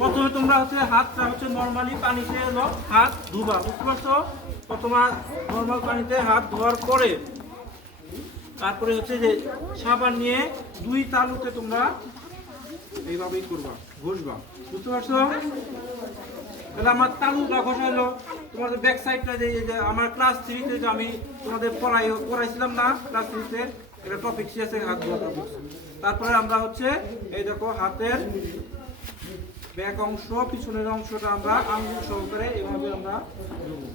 প্রথমে তোমরা হচ্ছে হাতটা হচ্ছে নর্মালি পানিতে হলো হাত ধুবা, বুঝতে পারছো? প্রথমে নর্মাল পানিতে হাত ধোয়ার পরে তারপরে হচ্ছে যে সাবান নিয়ে 2 তালুতে তোমরা এইভাবেই করবা, ঘষবা, বুঝতে পারছো? তাহলে আমার তালুটা ঘষা হলো। তোমাদের ব্যাক সাইডটা যে আমার ক্লাস 3-তে যে আমি তোমাদের পড়াইছিলাম না, ক্লাস 3-তে একটা টপিক শিখেছে হাত ধোয়া টপিক। তারপরে আমরা হচ্ছে এই দেখো হাতের ব্যাক অংশ পিছনের অংশটা আমরা আঙ্গুল সহকারে এভাবে আমরা ধুবো।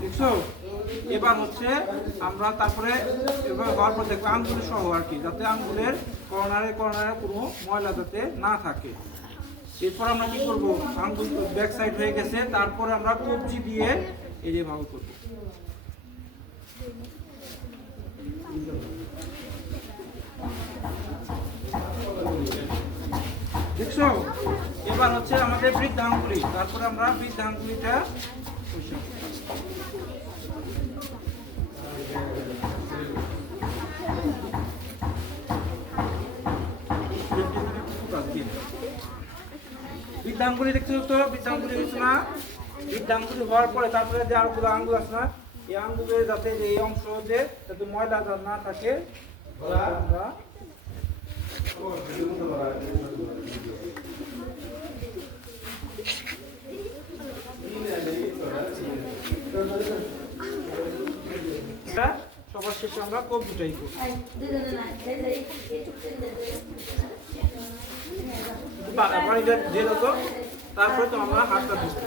দেখছো? এবার হচ্ছে আমরা তারপরে এবার হওয়ার পর দেখবো আঙ্গুল সহ আর কি, যাতে আঙ্গুলের কর্নারে কর্নারে কোনো ময়লা যাতে না থাকে। এরপর আমরা কি করবো, আঙ্গুল ব্যাক সাইড হয়ে গেছে, তারপরে আমরা কবজি দিয়ে এই যে ভালো করবো। দেখছো? এবার হচ্ছে আমাদের বৃদ্ধাঙ্গুলি, তারপরে আমরা বৃদ্ধাঙ্গুলিটা বৃদ্ধাঙ্গুলি দেখছো তো? বৃদ্ধাঙ্গুলি হচ্ছে না, বৃদ্ধাঙ্গুলি হওয়ার পরে তারপরে যে আরগুলো আঙ্গুল আছে না, এই আঙ্গুলের যাতে এই অংশ যে যাতে ময়লা না থাকে আমরা সবার শেষে আমরা কবজিটাই করি। পানিটা দিয়ে দেবো, তারপরে তো আমরা হাতটা ধুবো।